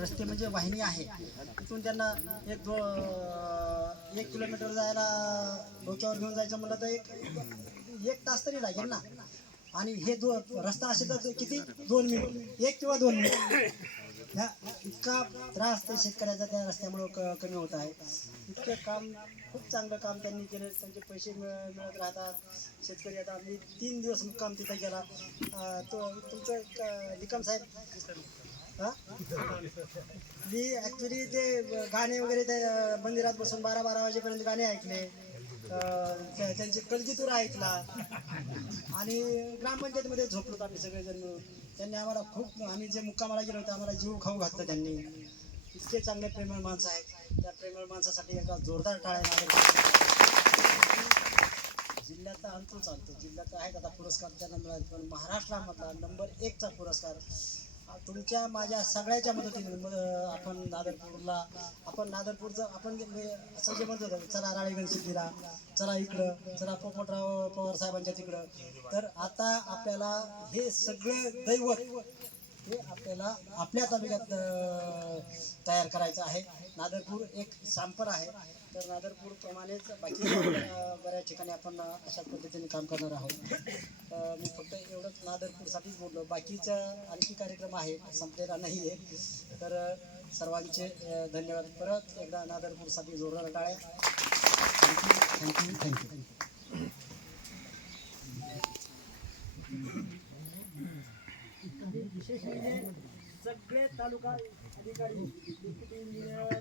रस्ते म्हणजे वाहिनी आहे. तिथून त्यांना एक दो एक किलोमीटर जायला डोक्यावर घेऊन जायचं म्हणलं तर एक एक तास तरी लागेल ना. आणि हे दो रस्ता असेल तर किती? दोन मिनिट. एक किंवा दोन मिनिट. ह्या इतका त्रास ते शेतकऱ्याचा त्या रस्त्यामुळं क कमी होत आहे. इतकं काम खूप चांगलं काम त्यांनी केलं. त्यांचे पैसे मिळ मिळत राहतात. शेतकरी आता मी तीन दिवस मुक्काम तिथं गेला. तो तुमचं निकम साहेब. मी ऍक्च्युली ते गाणे वगैरे ते मंदिरात बसून बारा बारा वाजेपर्यंत गाणे ऐकले. त्या- त्यांचे कलगीतूर ऐकला. आणि ग्रामपंचायतीमध्ये झोपलो आम्ही सगळेजण. मिळून त्यांनी आम्हाला खूप आम्ही जे मुक्कामाला गेलो होतो आम्हाला जीव खाऊ घातलं त्यांनी. इतके चांगले प्रेमळ माणसं आहेत. त्या प्रेमळ माणसासाठी एका जोरदार टाळ्या मारायच्या. जिल्ह्याचा अंतो चालतो. जिल्ह्यात आहेत आता पुरस्कार त्यांना मिळाले पण महाराष्ट्रामधला नंबर एकचा पुरस्कार तुमच्या माझ्या सगळ्याच्या मदतीने आपण नादरपूरला आपण नादरपूरचं आपण असं जे म्हणतो चला राळेगण सिद्धीला चला इकडं चला पोपटराव पवार साहेबांच्या तिकडं. तर आता आपल्याला हे सगळे दैवत हे आपल्याला आपल्या तालुक्यात तयार करायचं आहे. नादरपूर एक सॅम्पल आहे. तर नादरपूर प्रमाणेच बाकी बऱ्याच ठिकाणी आपण अशा पद्धतीने काम करणार आहोत. मी फक्त एवढंच नादरपूरसाठीच बोललो. बाकीचा आणखी कार्यक्रम आहे संपलेला नाही आहे तर सर्वांचे धन्यवाद. परत एकदा नादरपूरसाठी जोरदार टाळ्या थँक्यू थँक्यू थँक्यू विशेष म्हणजे सगळे तालुका अधिकारी डेप्युटी इंजिनियर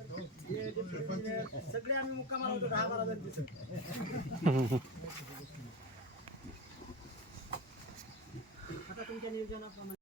इंजिनियर सगळे आम्ही मुक्कामाला होतो दहा बारा जण आता तुमच्या नियोजनाप्रमाणे.